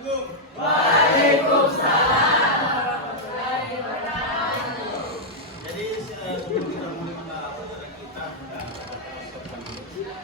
Assalamualaikum. Waalaikumsalam. Jadi sebelum kita mulai pelajaran kita siapkan dulu.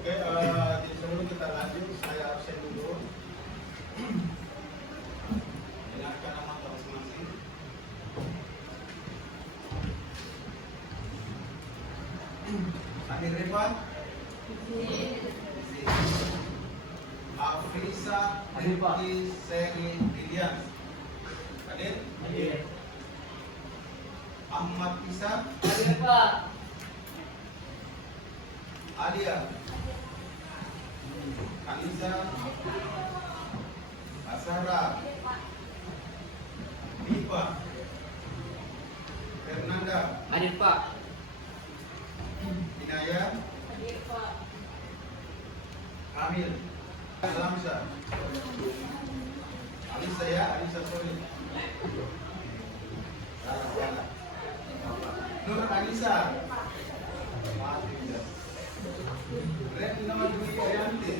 Oke, sebelum kita lanjut, saya absen dulu. Dengarkan nama masing-masing. Samir Rifan, Afrisa Rifki Seri Dilian, hadir? Ahmad Isa, Alia, Kanisa, Asara, Dipa, Fernanda, Hadir Pak. Inaya, Kamil, Alamsa, Alisa ya, Alisa Soli, Nur Alisa, Red nama Dwi Ayanti.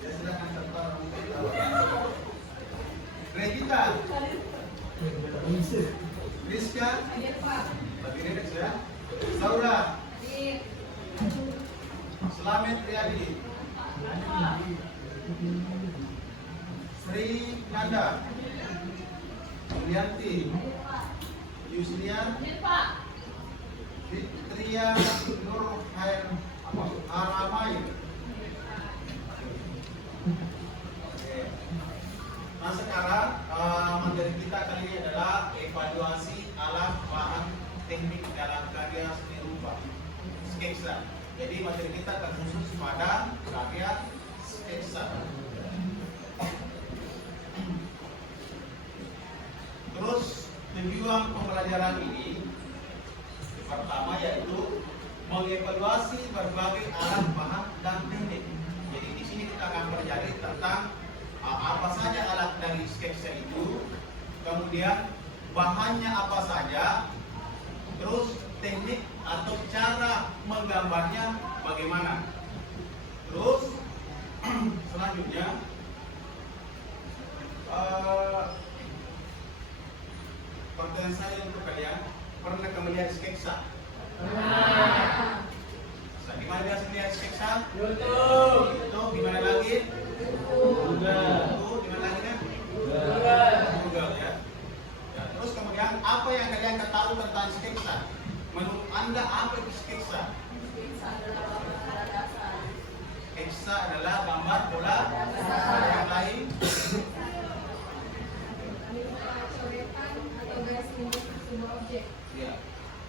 Ya silakan serta Regita, Rizka, lebih relax ya. Saura, Slamet Riyadi, Sri Nanda, Yulianti, Yusnian, Fitria Nur Haramai. Oke. Nah sekarang materi kita kali ini adalah evaluasi alat bahan teknik dalam karya seni rupa sketsa. Jadi materi kita terkhusus pada karya sketsa. Terus tujuan pembelajaran ini pertama yaitu mengevaluasi berbagai alat bahan dan teknik. Jadi di sini kita akan pelajari tentang apa saja alat dari sketsa itu, kemudian bahannya apa saja, terus teknik atau cara menggambarnya bagaimana. Terus selanjutnya pertanyaan saya untuk kalian, pernah kamu lihat sketsa? Di mana biasa lihat sketsa? YouTube. Itu di mana lagi? Google. Itu di mana lagi kan? Google. Google ya. Ya. Terus kemudian apa yang kalian ketahui tentang sketsa? Menurut Anda apa itu sketsa? Sketsa adalah gambar bola. Yang lain? Ya.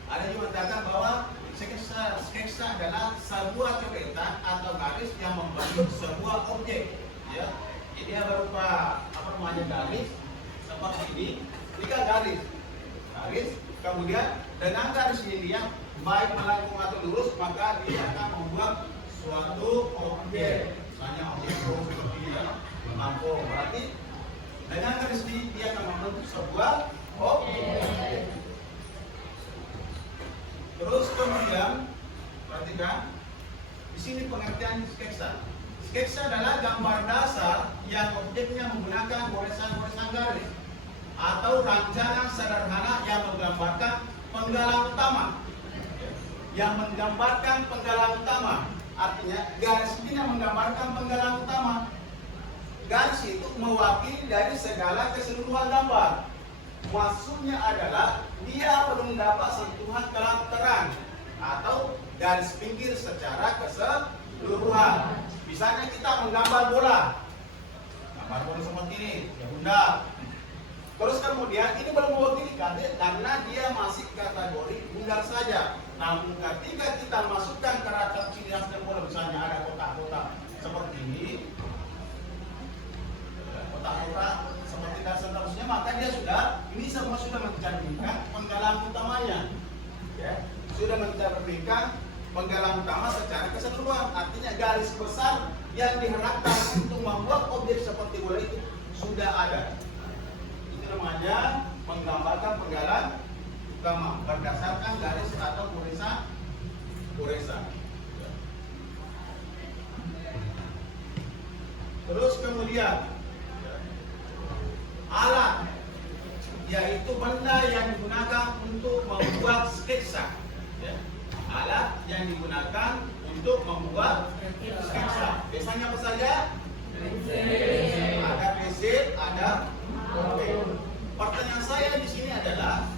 Ada juga mengatakan bahwa sketsa adalah sebuah coretan atau garis yang membentuk sebuah objek. Ya. Jadi dia berupa apa namanya garis seperti ini, tiga garis. Kemudian dengan garis ini dia baik melengkung atau lurus, maka dia akan membuat suatu objek. Misalnya objek seperti ini ya, melengkung. Berarti dengan garis ini dia akan membentuk sebuah objek. Terus kemudian perhatikan di sini pengertian sketsa. Sketsa adalah gambar dasar yang objeknya menggunakan goresan-goresan garis atau rancangan sederhana yang menggambarkan penggalan utama. Artinya garis ini yang menggambarkan penggalan utama. Garis itu mewakili dari segala keseluruhan gambar. Maksudnya adalah dia belum dapat sentuhan terang atau garis pinggir secara keseluruhan. Misalnya kita menggambar bola, gambar bola seperti ini, ya bunda. Terus kemudian ini belum mewakili karena dia masih kategori bundar saja. Namun ketika kita masukkan karakter ciri khas dan bola, misalnya ada kotak-kotak seperti ini, kotak-kotak seperti dan seterusnya, maka dia ini semua sudah mencerminkan penggalan utamanya, ya, sudah mencerminkan penggalan utama secara keseluruhan. Artinya garis besar yang diharapkan untuk membuat objek seperti bola itu sudah ada. Itu namanya menggambarkan penggalan utama berdasarkan garis atau goresan. Terus kemudian alat, yaitu benda yang digunakan untuk membuat sketsa. Ya. Alat yang digunakan untuk membuat sketsa. Biasanya apa saja? Ada pensil, ada pulpen. Pertanyaan saya di sini adalah,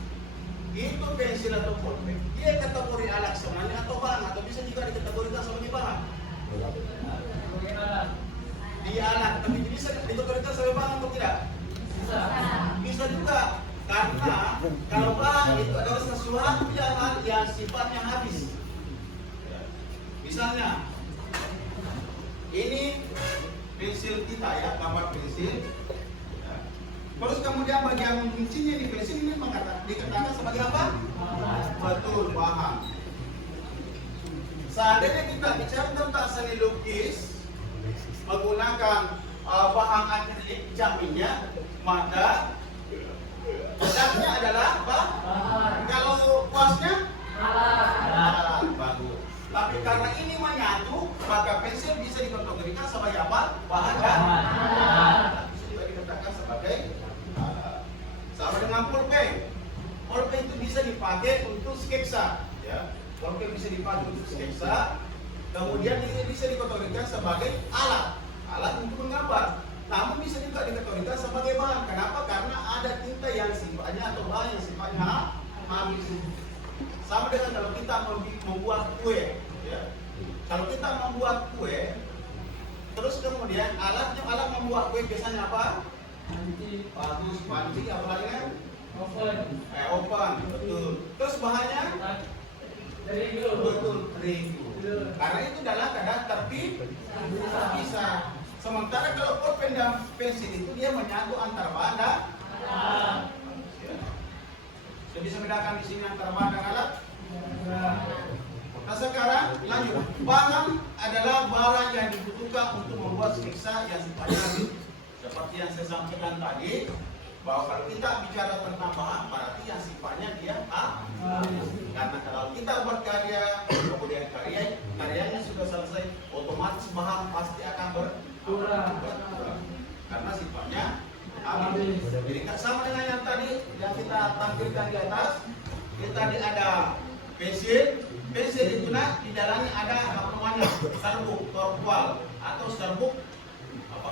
itu pensil atau pulpen, dia kategori alat sebenarnya atau bahan, atau bisa juga dikategorikan sebagai bahan? Dia alat, tapi bisa dikategorikan sebagai bahan atau tidak? Bisa juga, karena kalau bahan itu adalah sesuatu yang sifatnya habis. Misalnya, ini pensil kita ya, gambar pensil. Terus kemudian bagian kuncinya di pensil ini dikatakan sebagai apa? Betul, bahan. Seandainya kita bicara tentang seni lukis menggunakan bahan akrilik cat minyak, maka catnya adalah apa? Kalau kuasnya alat. Bagus. Tapi karena ini menyatu, maka pensil bisa dikategorikan sebagai apa? Bahan dan bisa juga dikatakan sebagai alat. Sama dengan pulpen. Pulpen itu bisa dipakai untuk sketsa, ya. Pulpen bisa dipakai untuk sketsa. Kemudian ini bisa dikategorikan sebagai alat untuk menggambar. Namun bisa juga dikategorikan sebagai bahan. Kenapa? Karena ada tinta yang sifatnya atau bahan yang sifatnya habis. Sama dengan kalau kita membuat kue, ya. Kalau kita membuat kue, terus kemudian alat membuat kue biasanya apa? Bagus, panci, apa lagi kan? Oven, betul. Terus bahannya? Betul, terigu. Karena itu dalam keadaan terpisah. Sementara kalau pulpen dan pensil itu dia menyatu antara bahan dan Sudah bisa bedakan di sini antara bahan dan alat. Nah sekarang lanjut. Bahan adalah barang yang dibutuhkan untuk membuat sketsa yang sifatnya habis. Seperti yang saya sampaikan tadi, bahwa kalau kita bicara tentang bahan, berarti yang sifatnya dia habis. Karena kalau kita buat karya, kemudian karyanya sudah selesai, otomatis bahan pasti akan berkurang. Karena sifatnya habis. Jadi sama dengan yang tadi yang kita tampilkan di atas, kita tadi ada pensil itu di dalamnya ada apa namanya serbuk torkual atau serbuk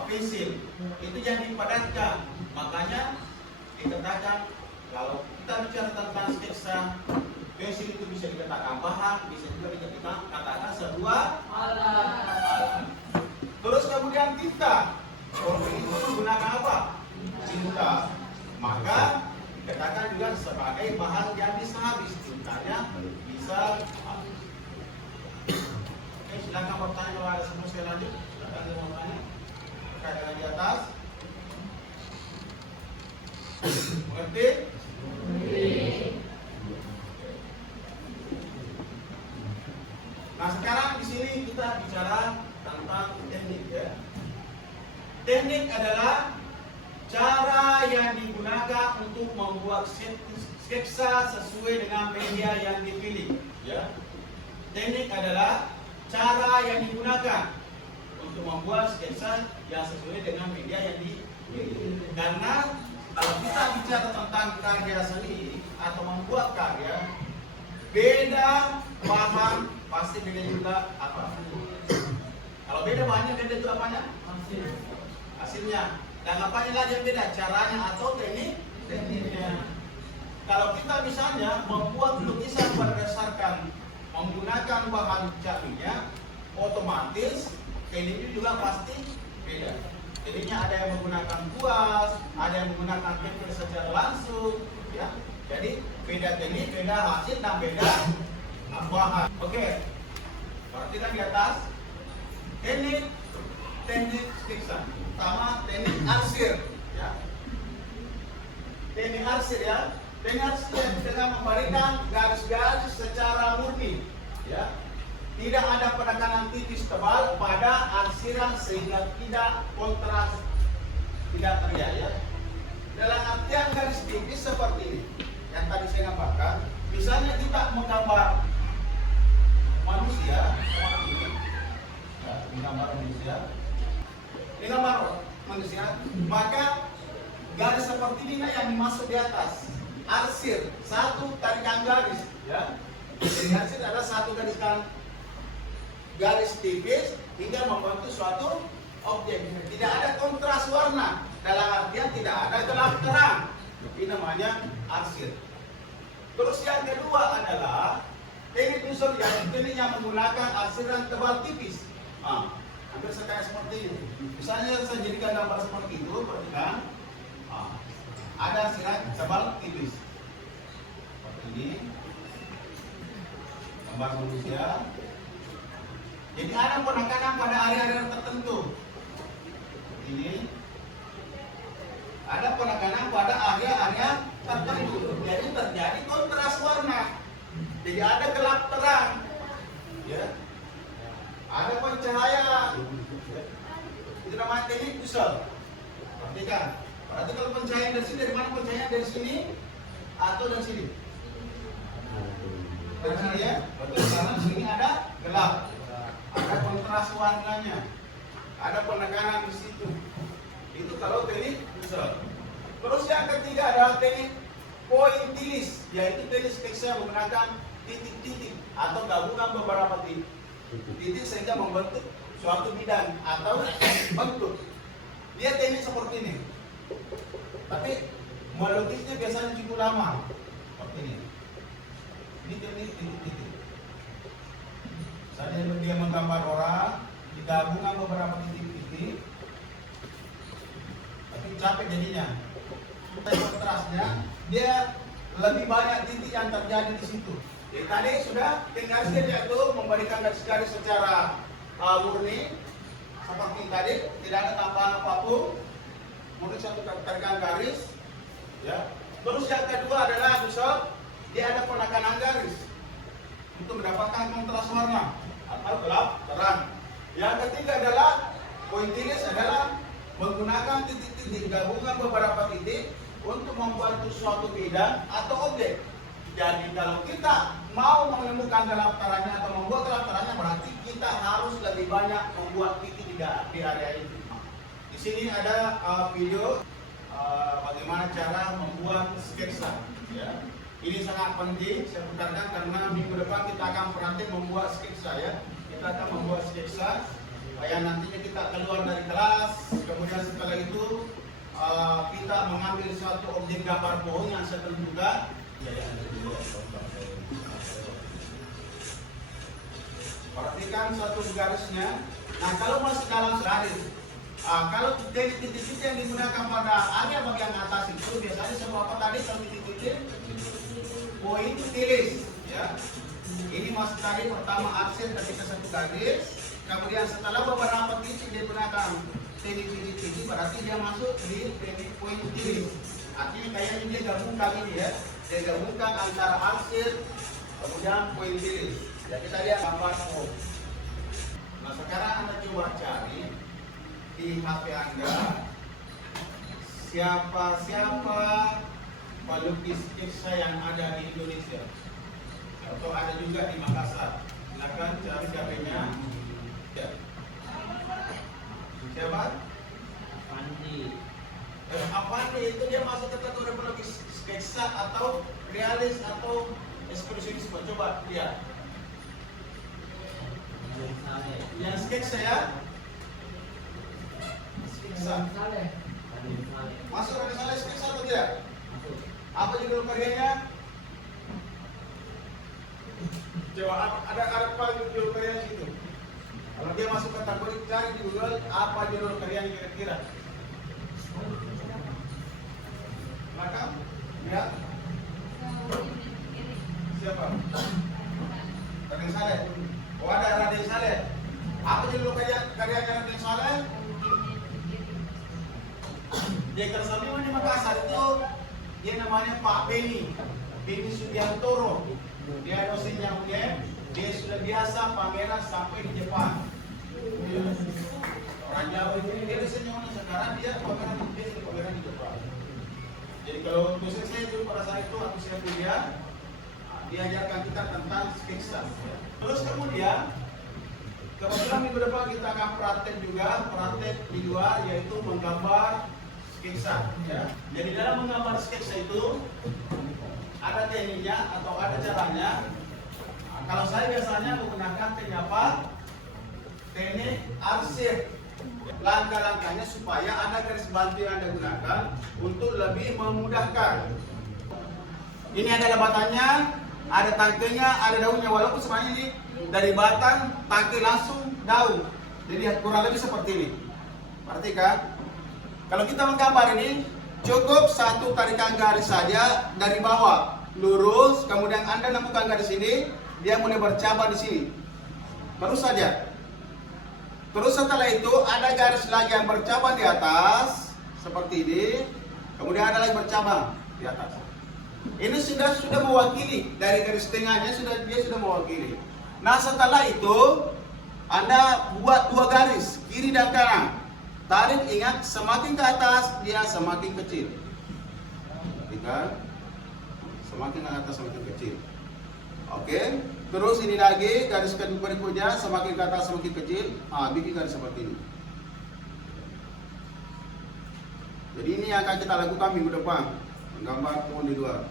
pensil. Itu yang dipadatkan. Makanya dikatakan kalau kita bicara tentang sketsa, pensil itu bisa dikatakan bahan, bisa juga dikatakan sebuah alat. Terus kemudian tinta. Kalau itu menggunakan apa? Tinta. Maka dikatakan juga sebagai bahan yang bisa habis. Tintanya bisa habis. Oke, silakan bertanya kalau ada semua. Saya lanjut. Silakan bertanya. Terkait dengan di atas. Mengerti? Nah sekarang di sini kita bicara tentang teknik ya. Teknik adalah cara yang digunakan untuk membuat sketsa sesuai dengan media yang dipilih. Ya. Teknik adalah cara yang digunakan untuk membuat sketsa yang sesuai dengan media yang dipilih. Karena kalau kita bicara tentang karya seni atau membuat karya, beda bahan pasti beda juga apa? Kalau beda bahannya beda juga apanya? Hasilnya. Dan apanya lagi yang beda? Caranya atau tekniknya. Kalau kita misalnya membuat lukisan berdasarkan menggunakan bahan cat minyak, otomatis tekniknya juga pasti beda. Tekniknya ada yang menggunakan kuas, ada yang menggunakan tempel secara langsung, ya. Jadi beda teknik, beda hasil dan beda bahan. Oke, perhatikan di atas teknik sketsa. Pertama teknik arsir, ya. Teknik arsir, ya. Teknik arsir dengan memberikan garis-garis secara murni, ya. Tidak ada penekanan tipis tebal pada arsiran sehingga tidak kontras, tidak terlihat, ya. Dalam artian garis tipis seperti ini yang tadi saya gambarkan. Misalnya kita menggambar manusia seperti ini, ya, menggambar manusia, maka garis seperti ini yang dimaksud di atas arsir, satu tarikan garis, ya. Jadi arsir adalah satu garis tipis hingga membentuk suatu objek. Tidak ada kontras warna, dalam artian tidak ada gelap terang. Ini namanya arsir. Terus yang kedua adalah teknik unsur yang menggunakan arsiran tebal tipis. Hampir sekali seperti ini. Misalnya saya jadikan gambar seperti itu, perhatikan. Ada arsiran tebal tipis. Seperti ini. Gambar manusia. Jadi ada penekanan pada area-area tertentu. Ini ada penekanan pada area-area tertentu. Jadi terjadi kontras warna. Jadi ada gelap terang, ya. Ada pencahayaan. Itu namanya teknik pusat. Perhatikan. Berarti kalau pencahayaan dari sini, dari mana pencahayaan, dari sini atau dari sini? Dari sini, ya. Betul. Karena di sini ada gelap. Ada kontras warnanya, ada penekanan di situ. Itu kalau teknik pusat. Terus yang ketiga adalah teknik pointilis, yaitu teknik sketsa menggunakan titik-titik atau gabungan beberapa titik sehingga membentuk suatu bidang atau bentuk. Dia teknik seperti ini, tapi melukisnya biasanya cukup lama seperti ini. Ini teknik titik-titik. Saya dia menggambar orang, digabungkan beberapa titik-titik, tapi capek jadinya. Kontrasnya, dia lebih banyak titik yang terjadi di situ. Jadi tadi sudah tinggal saja itu memberikan garis-garis secara murni, seperti tadi, tidak ada tambahan apapun, murni satu tarikan garis, ya. Terus yang kedua adalah dia ada penekanan garis untuk mendapatkan kontras warna atau gelap terang. Yang ketiga adalah pointilis, adalah menggunakan titik-titik, gabungan beberapa titik untuk membuat suatu bidang atau objek. Jadi kalau kita mau menemukan gelap terangnya atau membuat gelap terangnya, berarti kita harus lebih banyak membuat titik di area itu. Di sini ada video bagaimana cara membuat sketsa, ya. Ini sangat penting saya putarkan karena minggu depan kita akan praktik membuat sketsa, ya. Kita akan membuat sketsa supaya nantinya kita keluar dari kelas, kemudian setelah itu kita mengambil suatu objek gambar pohon yang saya tentukan. Perhatikan satu garisnya. Nah, kalau masih dalam garis, kalau titik-titik yang digunakan pada area bagian atas itu biasanya semua apa tadi kalau titik-titik pointilis, ya. Ini masuk tadi pertama aksen ketika satu garis, kemudian setelah beberapa titik digunakan titik-titik, berarti dia masuk di titik pointilis. Artinya kayaknya dia gabungkan ini, ya. Dia gabungkan antara arsir kemudian pointilis. Jadi tadi gambar O. Nah, sekarang Anda coba cari di HP Anda siapa pelukis sketsa yang ada di Indonesia atau ada juga di Makassar. Silakan cari HP-nya. Ya. Siapa? Pandi. Avandi itu dia masuk ke kategori pelukis sketsa atau realis atau ekspresionisme. Coba lihat. Yang sketsa, ya. Sketsa. Masuk ke sana sketsa atau tidak? Apa judul karyanya? Coba ada paling judul karya di situ. Kalau dia masuk kategori cari di Google apa judul karyanya kira-kira. Maka ya siapa? Raden Saleh. Oh ada Raden Saleh. Apa judul karya Raden Saleh? Dia Kersabima di Makassar itu dia namanya Pak Beni Subiantoro. Dia dosen yang UGM. Dia sudah biasa pameran sampai di Jepang. Orang Jawa itu dia dosennya mana sekarang dia pameran di Jepang. Jadi kalau dosen saya dulu pada saat itu waktu saya kuliah diajarkan kita tentang sketsa. Terus kemudian kebetulan minggu depan kita akan praktek di luar yaitu menggambar sketsa. Ya. Jadi dalam menggambar sketsa itu ada tekniknya atau ada caranya. Kalau saya biasanya menggunakan teknik apa? Teknik arsip. Langkah-langkahnya supaya ada garis bantu yang Anda gunakan untuk lebih memudahkan. Ini adalah batangnya, ada tangkainya, ada daunnya. Walaupun sebenarnya ini dari batang, tangkai langsung daun. Jadi kurang lebih seperti ini. Perhatikan. Kalau kita menggambar ini, cukup satu tarikan garis saja dari bawah, lurus. Kemudian Anda nemukan garis ini, dia mulai bercabang di sini. Terus saja. Terus setelah itu ada garis lagi yang bercabang di atas, seperti ini. Kemudian ada lagi bercabang di atas. Ini sudah mewakili dari garis tengahnya dia sudah mewakili. Nah setelah itu Anda buat dua garis kiri dan kanan. Tarik, ingat semakin ke atas dia semakin kecil. Perhatikan, semakin ke atas semakin kecil. Oke, terus ini lagi garis kedua berikutnya semakin ke atas semakin kecil. Bikin garis seperti ini. Jadi ini yang akan kita lakukan minggu depan, menggambar pohon di luar.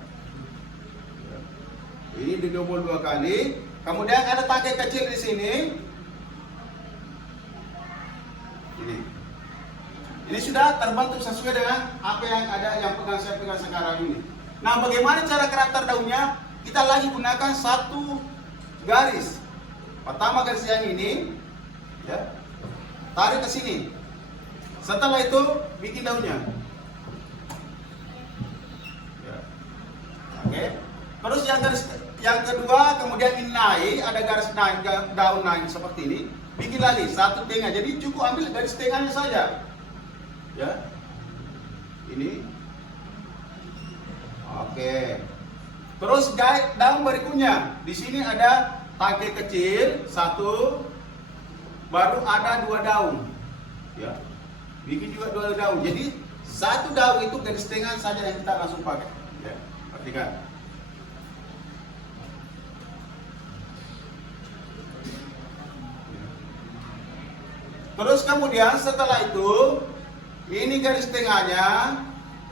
Ini digabung 2 kali. Kemudian ada tangkai kecil di sini. Ini sudah terbentuk sesuai dengan apa yang ada yang saya pegang sekarang ini. Nah, bagaimana cara karakter daunnya? Kita lagi gunakan satu garis. Pertama garis yang ini, ya, tarik ke sini. Setelah itu bikin daunnya. Ya. Oke. Terus yang kedua, kemudian ini naik, ada garis naik, daun naik seperti ini. Bikin lagi satu tengah. Jadi cukup ambil garis tengahnya saja. Ya, ini, oke. Terus daun berikutnya, di sini ada tangkai kecil satu, baru ada 2 daun. Ya, bikin juga 2 daun. Jadi satu daun itu garis tengah saja yang kita langsung pakai. Ya, perhatikan. Terus kemudian setelah itu ini garis tengahnya,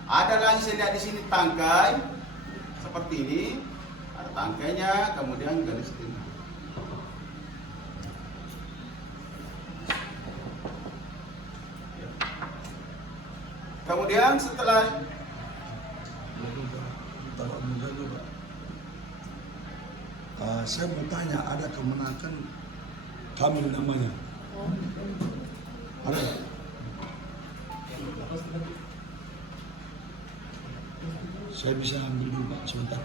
ada lagi saya lihat di sini tangkai seperti ini, ada tangkainya, kemudian garis tengah. Kemudian setelah saya mau tanya, ada kemenakan Kamil namanya? Ada? Saya bisa ambil dulu Pak, sebentar.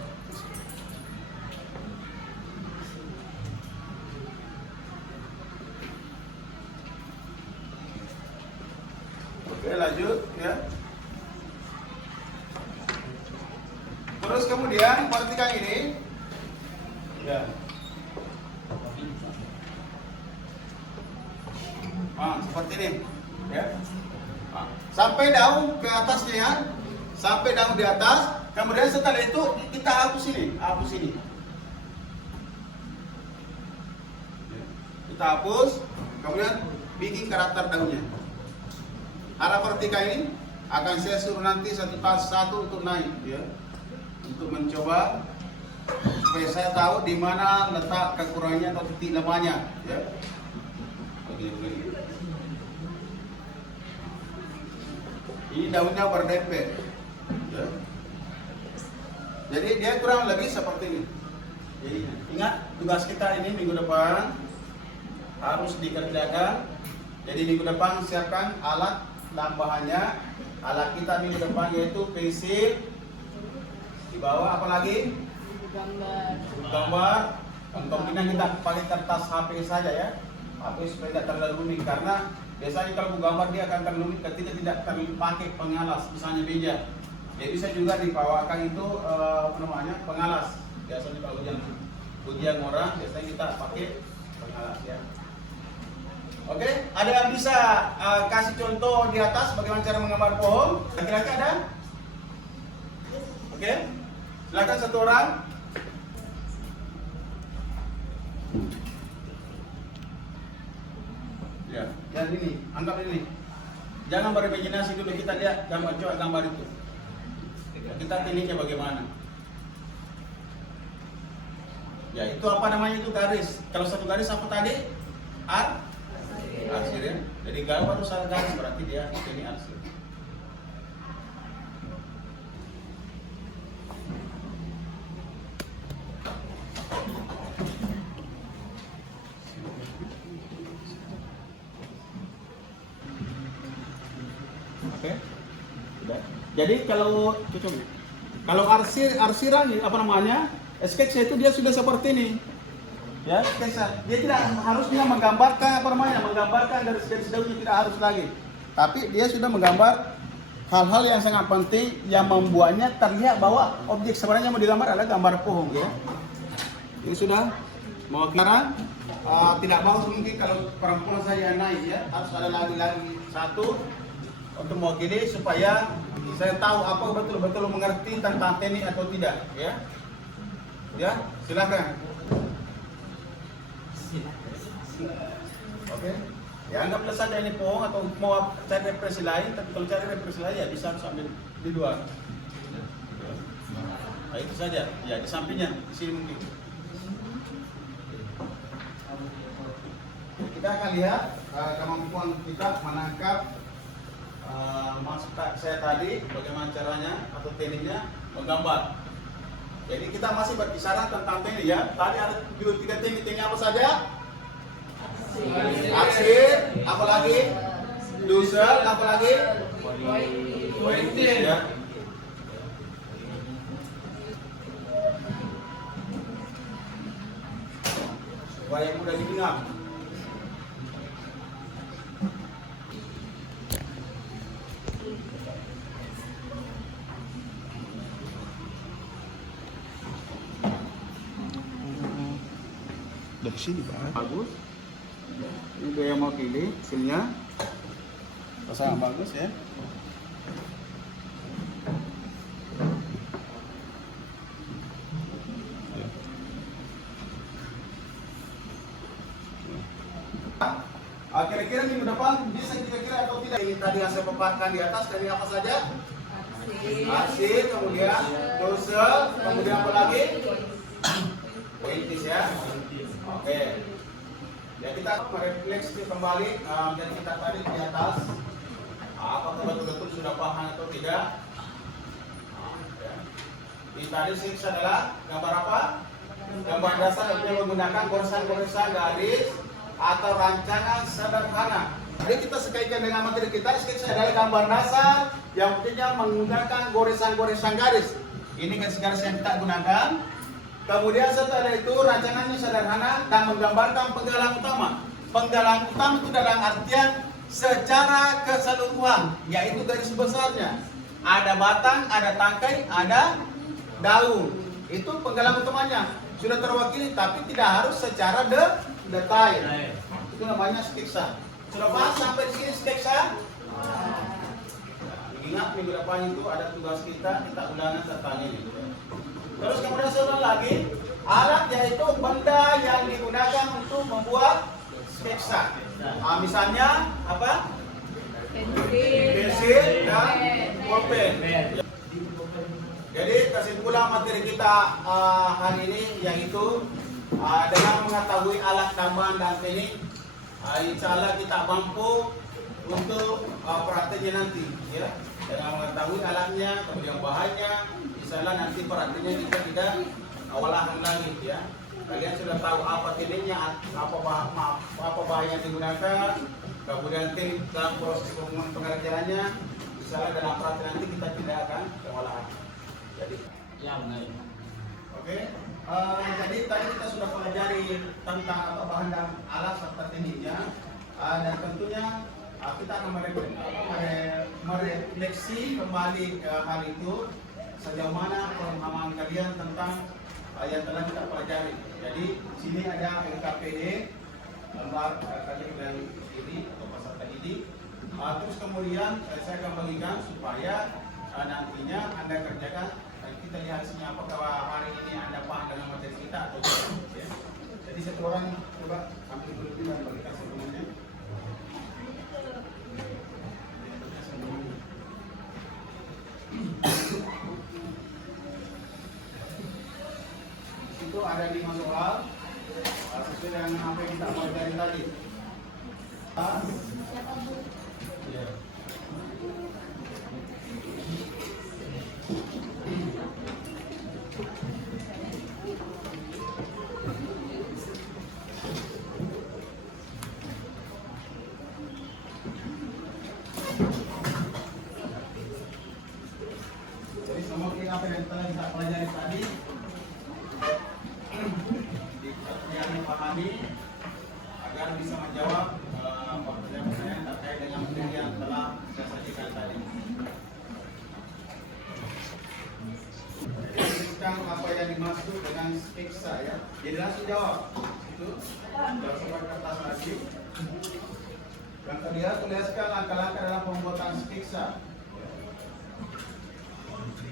Oke, lanjut ya. Terus kemudian perhatikan ini. Ya. Seperti ini, ya. Sampai daun ke atasnya, sampai daun di atas. Kemudian setelah itu kita hapus ini, Kita hapus, kemudian bikin karakter daunnya. Harap perhatikan ini, akan saya suruh nanti satu untuk naik, ya, untuk mencoba supaya saya tahu di mana letak kekurangannya atau titik lemahnya, ya. Ini daunnya berdempet, ya. Jadi dia kurang lebih seperti ini. Jadi ingat tugas kita ini minggu depan harus dikerjakan. Jadi minggu depan siapkan alat tambahannya. Alat kita minggu depan yaitu pensil, di bawah apa lagi? Gambar. Kemungkinan kita pakai kertas HP saja ya. HP supaya tidak terlalu rumit karena biasanya kalau gambar dia akan terlalu rumit ketika tidak terpakai pengalas, misalnya meja. Jadi bisa juga dibawakan itu pengalas. Biasanya kalau ujian orang biasanya kita pakai pengalas ya. Oke, ada yang bisa kasih contoh di atas bagaimana cara menggambar pohon? Kira-kira ada? Oke, silakan satu orang. Ya, dan ini, anggap ini. Jangan berimajinasi dulu, kita lihat gambar itu. Kita tekniknya bagaimana? Ya, itu apa namanya itu garis. Kalau satu garis apa tadi? Arsir ya. Jadi gambar harus ada garis berarti dia ini arsir. Oke. Sudah. Jadi kalau arsiran apa namanya? Sketsa itu dia sudah seperti ini. Ya, sketsa. Dia tidak harusnya menggambarkan apa namanya? Menggambarkan dari segi daunnya tidak harus lagi. Tapi dia sudah menggambar hal-hal yang sangat penting yang membuatnya terlihat bahwa objek sebenarnya mau digambar adalah gambar pohon ya. Ini sudah mau sekarang tidak bagus mungkin kalau perempuan saya naik ya, harus ada lagi satu untuk mewakili supaya saya tahu apa betul-betul mengerti tentang teknik atau tidak ya. Ya, silakan. Oke. Ya anggaplah saja ini pohon atau mau cari referensi lain, tapi kalau cari referensi lain ya bisa sambil di luar. Nah, itu saja. Ya di sampingnya, di sini mungkin. Kita akan lihat kemampuan kita menangkap maksud saya tadi bagaimana caranya atau tekniknya menggambar. Jadi kita masih berbicara tentang teknik ya. Tadi ada 3 teknik apa saja? Arsir, apa lagi? Dusel, apa lagi? Pointis ya. Supaya mudah diingat. Dari sini Pak. Bagus. Ini dia yang mau pilih hasilnya. Sangat bagus ya. Kira-kira minggu depan bisa kira-kira atau tidak? Ini tadi yang saya paparkan di atas dari apa saja? Arsir, kemudian dosel, kemudian apa lagi? Pointis ya. Oke. Ya kita merefleksi kembali dari kita tadi di atas. Apakah betul-betul sudah paham atau tidak? Ya. Di tadi siksa adalah gambar apa? Gambar dasar yang menggunakan goresan-goresan garis atau rancangan sederhana. Jadi kita sekaitkan dengan materi kita, sketsa adalah gambar dasar yang pentingnya menggunakan goresan-goresan garis. Ini garis-garis yang kita gunakan. Kemudian setelah itu rancangannya sederhana dan menggambarkan penggalan utama. Penggalan utama itu dalam artian secara keseluruhan, yaitu garis besarnya. Ada batang, ada tangkai, ada daun. Itu penggalan utamanya. Sudah terwakili tapi tidak harus secara detail. Itu namanya sketsa. Sudah paham sampai di sini sketsa? Ingat minggu depan itu ada tugas kita ulangan tentang ini. Terus kemudian satu lagi, alat yaitu benda yang digunakan untuk membuat sketsa. Misalnya apa? Pensil dan pulpen. Jadi kesimpulan materi kita hari ini yaitu dengan mengetahui alat tambahan dan teknik, insya Allah kita mampu untuk prakteknya nanti, ya. Dengan mengetahui alatnya, kemudian bahannya, insya Allah nanti prakteknya kita tidak awalahan lagi ya. Kalian sudah tahu apa tekniknya, apa bahan yang digunakan, kemudian teknik dalam proses pengerjaannya. Misalnya dalam praktek nanti kita tidak akan kewalahan. Jadi, Ya benar. oke. Jadi tadi kita sudah pelajari tentang apa bahan dan alat serta tekniknya, dan tentunya kita akan merefleksi kembali ke hal itu sejauh mana pemahaman kalian tentang yang telah kita pelajari. Jadi sini ada LKPD lembar kalian dari ini atau peserta ini. Terus kemudian saya akan bagikan supaya nantinya Anda kerjakan. Kita lihat hasilnya apakah hari ini Anda paham dengan materi kita atau tidak. Ya. Jadi satu orang coba ambil dulu dan bagikan sebelumnya. Itu ada 5 soal sesuai dengan apa yang kita pelajari tadi. Ya. Jadi semua apa yang telah kita pelajari tadi yang dipahami agar bisa menjawab pertanyaan-pertanyaan terkait dengan materi yang telah saya sajikan tadi. Tuliskan apa yang dimaksud dengan sketsa ya. Jadi langsung jawab. Itu jawab sebagai kertas lagi. Yang kedua, tuliskan langkah-langkah dalam pembuatan sketsa.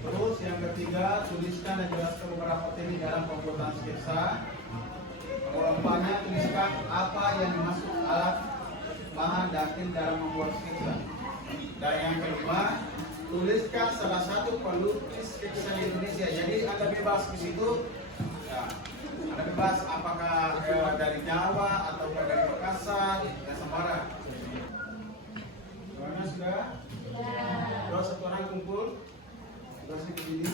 Terus yang ketiga, tuliskan dan jelaskan beberapa teknik dalam pembuatan sketsa. Nomor 4-nya, tuliskan apa yang dimaksud alat, bahan, dan teknik dalam membuat sketsa. Dan yang kelima, tuliskan salah satu pelukis sketsa di Indonesia. Jadi Anda bebas di situ. Ya, Anda bebas apakah dari Jawa atau dari Makassar, ya sembarang. Semuanya sudah? Terus satu orang kumpul. Terus begini.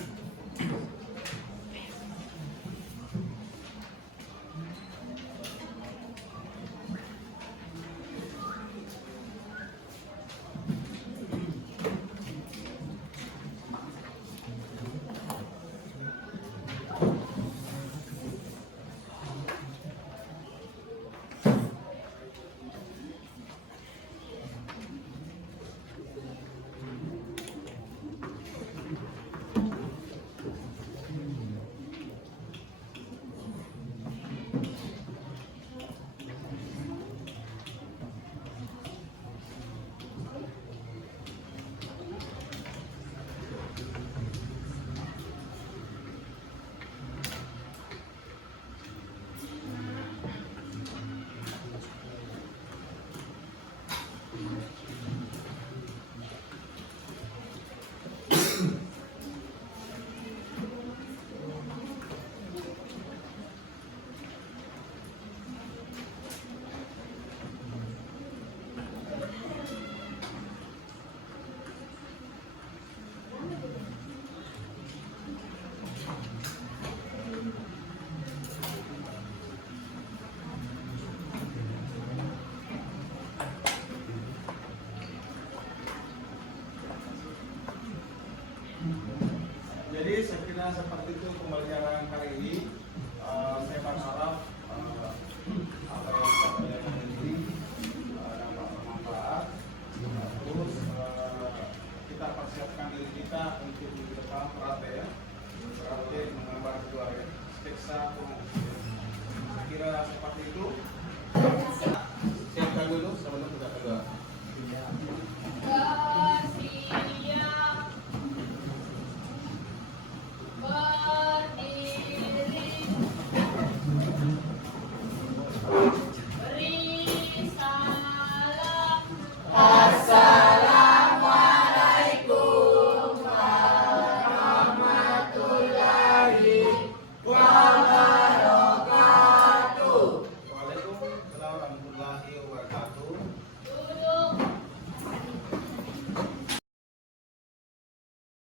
Jadi sekiranya seperti itu pembelajaran